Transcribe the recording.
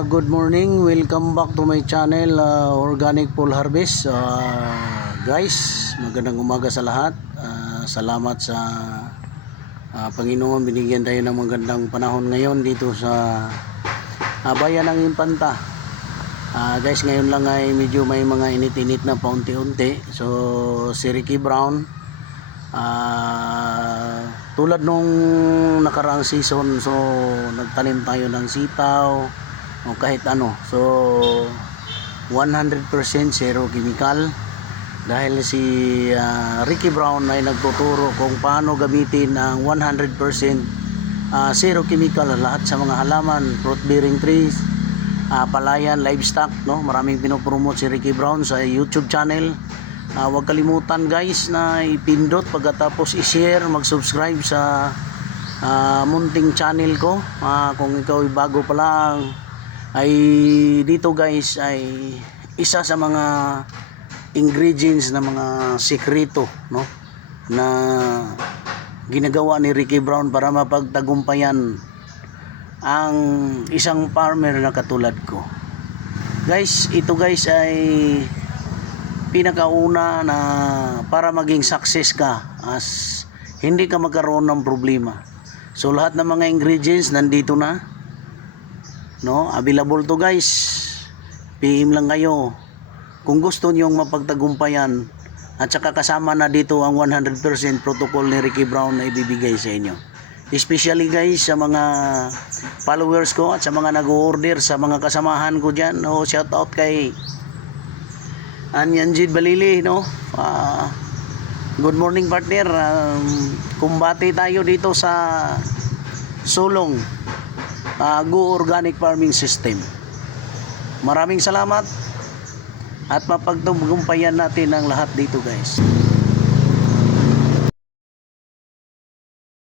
Good morning, welcome back to my channel, Organic Full Harvest. Guys, magandang umaga sa lahat. Salamat sa Panginoon, binigyan tayo ng magandang panahon ngayon dito sa bayan ng Impanta. Guys, ngayon lang ay medyo may mga init-init na paunti-unti. So si Ricky Brown, tulad nung nakaraang season, so nagtanim tayo ng sitaw o kahit ano. So 100% zero chemical, dahil si Ricky Brown ay nagtuturo kung paano gamitin ang 100% zero chemical lahat sa mga halaman, fruit bearing trees, palayan, livestock, no? Maraming pinopromote si Ricky Brown sa YouTube channel. Huwag kalimutan guys na ipindot, pagkatapos i-share, mag-subscribe sa munting channel ko. Kung ikaw ay bago pa lang, ay dito guys ay isa sa mga ingredients na mga sikreto, no, na ginagawa ni Ricky Brown para mapagtagumpayan ang isang farmer na katulad ko. Guys, ito guys ay pinakauna na para maging success ka, as hindi ka magkaroon ng problema. So lahat ng mga ingredients nandito na, no, available to guys. PM lang kayo kung gusto niyong mapagtagumpayan, at saka kasama na dito ang 100% protocol ni Ricky Brown na ibibigay sa inyo. Especially guys sa mga followers ko at sa mga nag-order, sa mga kasamahan ko dyan. Shout out kay Anyanjid Balili, no? Good morning partner. Kumbati tayo dito sa Sulong Go Organic Farming System. Maraming salamat at mapagtagumpayan natin ang lahat dito guys.